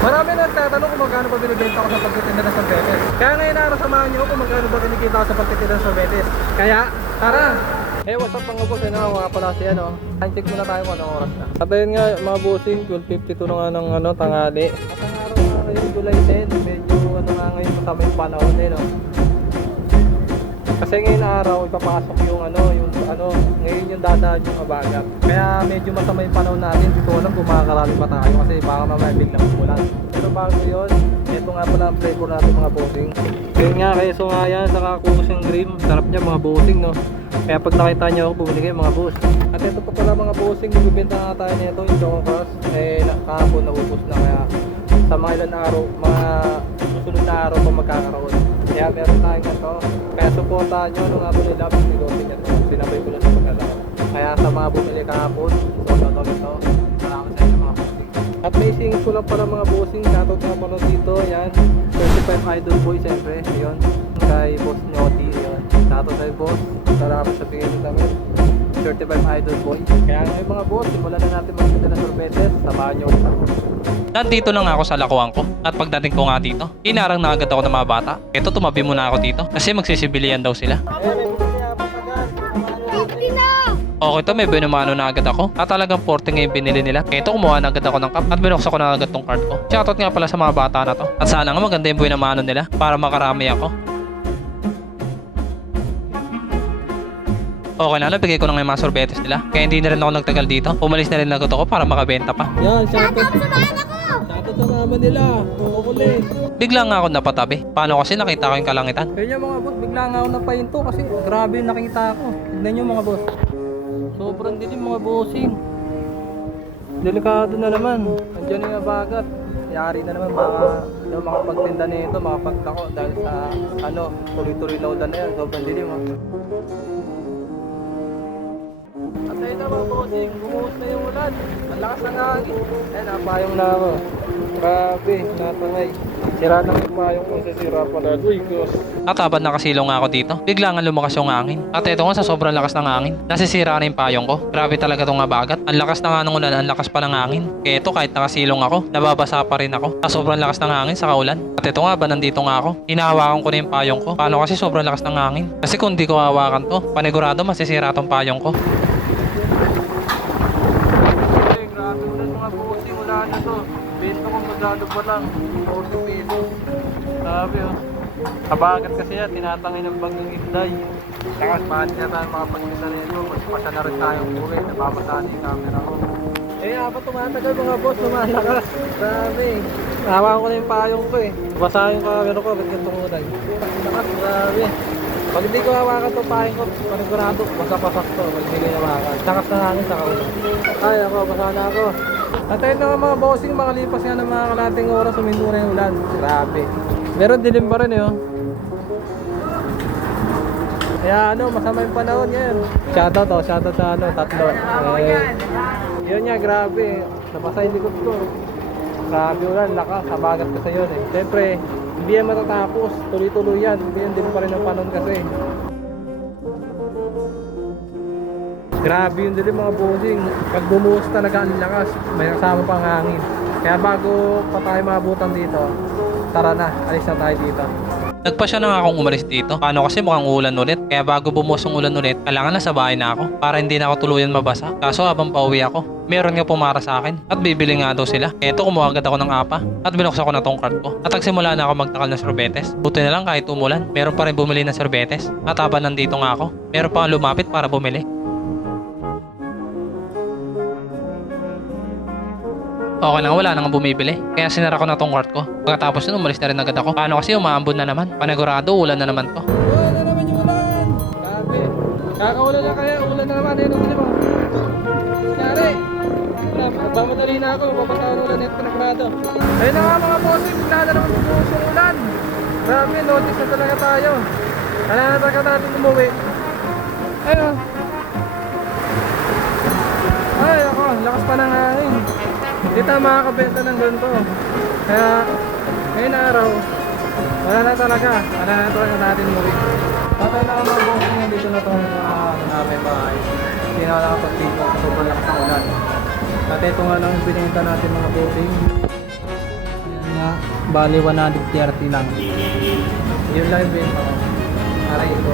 Marami nagtatanong kung magkano ba binibenta ko sa pagtitinda ng sorbetes. Kaya ngayon araw samahan niyo kung magkano ba kinikita ko sa pagtitinda ng sorbetes. Kaya, tara! What's up mga boss? Nga pala si time check muna tayo kung anong oras na. At ayun nga mga bossing, 12:52 na nga ng tanghali. At ang araw nga ngayon, July 10, medyo nga ngayon masama yung panahon Kasi ngayon araw, ipapasok yung ngayon yung dadaan yung abagat. Kaya medyo masama yung panahon natin. Dito ko alam kung makakarami pa tayo kasi baka mamaya biglang umulan. Pero bago yun, ito nga pala ang flavor natin mga bossing. Yun nga, keso nga yan, saka kusing cream. Sarap niya mga bossing, no? Kaya pag nakita nyo ako, bumili kayo mga boss. At ito pa pala mga bossing, nagbibenta nga tayo nito, yung Choco Cross. Kahapon naubos na, kaya sa mga ilan araw, mga susunod na araw pa magkakaroon. Kaya meron tayong ito. Kaya supportahan nyo nung nga po nila, negosyo nyo ito. Sinabay ko lang sa pagkatao. Kaya sa mga bumili kahapon, sold out ito. Salamat sa inyo mga bossing. At may singit ko lang pala mga bossing, shoutout nga pala dito, yan. 35 Idol Boy, siyempre, yun. Kay Boss Nyoti, yun. Shoutout kay Boss. Salamat sa tingin namin. 35 Idol Boy. Kaya ngayon mga boss, simulan na natin magpunta ng sorbetes. Samahan nyo ako. Nandito na nga ako sa lakuan ko at pagdating ko nga dito, hinarang na agad ako ng mga bata. Ito, tumabi muna ako dito kasi magsisibilian daw sila. Okay to, may binumano na agad ako at talagang 40 nga yung binili nila. Ito, kumuha na agad ako ng cup at binuksan ko na agad tong card ko. Shoutout nga pala sa mga bata na to. At sana nga maganda yung binumano nila para makarami ako. Okay na, nabigay ko na nga yung mga sorbetes nila. Kaya hindi na rin ako nagtagal dito. Umalis na rin agad ako para makabenta pa. Yan, shoutout sa mama nila. Kukulit. Bigla nga ako napatabi. Paano kasi nakita ko yung kalangitan? Kaya mga boss, bigla nga ako napahinto kasi grabe yung nakita ko. Tignan nyo mga boss. Sobrang dilim mga bossing. Delikado na naman. Andiyan yung abagat. Yari na naman makapagtinda nito, makapagtako dahil sa tuloy-tuloy na ulan na yan. Sobrang dilim At ayun na mga bossing, bumuhos na yung ulan. Ang lakas ng hangin. Ayan, napayong na ako. Grabe, natangay. Sira na yung payong kung sisira pala. Uy, Diyos. At habang nakasilong nga ako dito, bigla nga lumakas yung hangin. At ito nga sa sobrang lakas ng hangin, nasisira na yung payong ko. Grabe talaga itong abagat. Ang lakas na nga ng ulan, ang lakas pa ng hangin. Kaya ito kahit nakasilong ako, nababasa pa rin ako. Sa sobrang lakas ng hangin sa kaulan. At ito nga ba, nandito nga ako. Hinahawakan ko na yung payong ko. Paano kasi sobrang lakas ng hangin? Kasi kung di ko hawakan to, panigurado masisira tong payong ko. Grabe ulan mga bossing, ulan na to. Bento kong magado pa lang, 40 pesos. Sabi abagat kasi yan, tinatangay ng bagyong Inday. Lakas, mahal niya tayo makapagkita nito. Magpasa na rin tayong uwi, napapasahan yung camera ko. Habang tumatagal mga boss, lumalakas. Grabe. Hawakan ko na yung payong ko Basa yung camera ko, ba't ganitong ulan? Lakas, grabe. Pag hindi ko hawakan itong payong ko, panigurado, magkapasak to. Pag hindi ko hawakan. Lakas na hangin sa kaulan. Ay ako, basa na ako. At ayun na mga bossing, makalipas nga ng mga kalating oras, sumindo na yung ulan. Grabe. Meron dilim pa rin Kaya masama yung panahon ngayon. Shoutout sa tatlo. Yun nga, grabe. Nabasa yung likod ko. Grabe ulan, lakas, sabagat kasi yun Siyempre, hindi yan matatapos. Tuloy-tuloy yan. Hindi yan din pa rin ang panahon kasi. Grabe yung dilim mga bossing. Pag bumuhos talaga ang lakas, may kasama pang hangin. Kaya bago pa tayo maabutan dito, tara na, alis na tayo dito. Nagpasya na nga akong umalis dito. Paano kasi mukhang ulan ulit. Kaya bago bumuhos ang ulan ulit, kailangan na sa bahay na ako para hindi na ako tuluyan mabasa. Kaso habang pauwi ako, meron nga pumara sa akin at bibili nga daw sila. Eto, kumuha agad ako ng apa at binuksan ko na tong cart ko. At nagsimula na ako magtakal ng sorbetes. Buti na lang kahit umulan, meron pa rin bumili ng sorbetes. At habang nandito nga ako, meron pa nga lumapit para bumili. Okay lang, wala nang bumibili. Kaya sinara ko na tong cart ko. Pagkatapos nun, umalis na rin agad ako. Paano kasi umaambon na naman? Panigurado, ulan na naman to. Ulan na naman yung ulan! Grabe! Kakaulan na kaya, ulan na naman. Ayun, ulan mo. Kari! Mamadali na ako, papatawan ulan at panagurado. Ayun na nga mga bossing, bigla na naman bumuhos yung ulan. Grabe, notice na talaga tayo. Kailangan na talaga natin umuwi. Ayun. Ay, ako, lakas pa ng hangin. Hindi tayo makakabenta ng ganito. Kaya ngayon na araw, wala na talaga natin umuwi. Patay na mga bossing, nandito na itong namin bahay. Hindi na nakapag-dito sa sobrang lakas ng ulan. At ito nga lang yung binenta natin mga bossing. Ayan. Bali 130 lang. Yun lang yung benta ko. Aray ko.